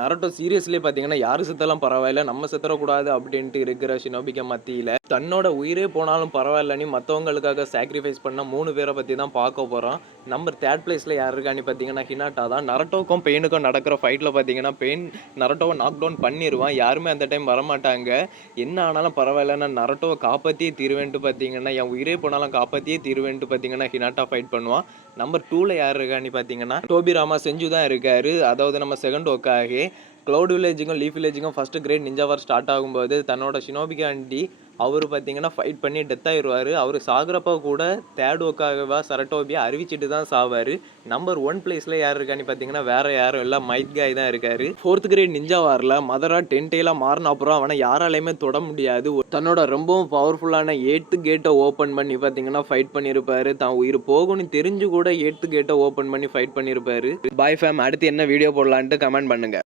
Naruto சீரியஸ்லயே பார்த்தீங்கன்னா, யாரு செத்தாலும் பரவாயில்ல, நம்ம செத்துறக்கூடாது அப்படின்ட்டு இருக்கிற ஷினோபிக்கு மத்தியில, தன்னோட உயிரே போனாலும் பரவாயில்லன்னு மத்தவங்களுக்காக சாக்ரிஃபைஸ் பண்ண 3 பேர பத்தி தான் பார்க்க போறோம். நம்பர் 3 பிளேஸ்ல யார் இருக்கான்னு பார்த்தீங்கன்னா, ஹினாட்டா தான். நருட்டோக்கும் பெயினுக்கும் நடக்கிற ஃபைட்ல பார்த்தீங்கன்னா, பெயின் நருட்டோவ நாக் டவுன் பண்ணிருவான். யாருமே அந்த டைம் வரமாட்டாங்க. என்ன ஆனாலும் பரவாயில்ல, நான் நருட்டோவ காப்பாத்தியே தீருவேன்ட்டு பார்த்தீங்கன்னா, என் உயிரே போனாலும் காப்பாத்தியே தீருவேன்ட்டு பார்த்தீங்கன்னா, ஹினாட்டா ஃபைட் பண்ணுவான். நம்பர் 2ல யார் இருக்கான்னு பார்த்தீங்கன்னா, டோபிராமா செஞ்சு தான் இருக்காரு. அதாவது நம்ம செகண்ட் ஹோக்காகே. கிளவுட் வில்லேஜுக்கும் லீஃப் வில்லேஜுக்கும் first great ninja war start ஆகும்போது தன்னோட ஷினோபிகாண்டி அவர் பார்த்தீங்கன்னா ஃபைட் பண்ணி டெத் ஆயிடுவார். அவர் சாகுறப்ப கூட தேர்ட் ஹோக்காகவா சரட்டோபியா அறிவிச்சிட்டு தான் சாவார். நம்பர் 1 பிளேஸில் யார் இருக்கான்னு பார்த்தீங்கன்னா வேறு யாரும் இல்லை, மைட் காய் தான் இருக்கார். ஃபோர்த் கிரேட் நிஞ்சா வாரில் மதரா 10 டெயிலாக மாறின அப்புறம் அவனை யாராலையுமே தொட முடியாது. தன்னோட ரொம்பவும் பவர்ஃபுல்லான 8th கேட்டை ஓப்பன் பண்ணி பார்த்தீங்கன்னா ஃபைட் பண்ணியிருப்பாரு. தான் உயிர் போகும்னு தெரிஞ்சு கூட 8th கேட்டை ஓப்பன் பண்ணி ஃபைட் பண்ணியிருப்பாரு. பாய் ஃபேம், அடுத்து என்ன வீடியோ போடலான்ட்டு கமெண்ட் பண்ணுங்க.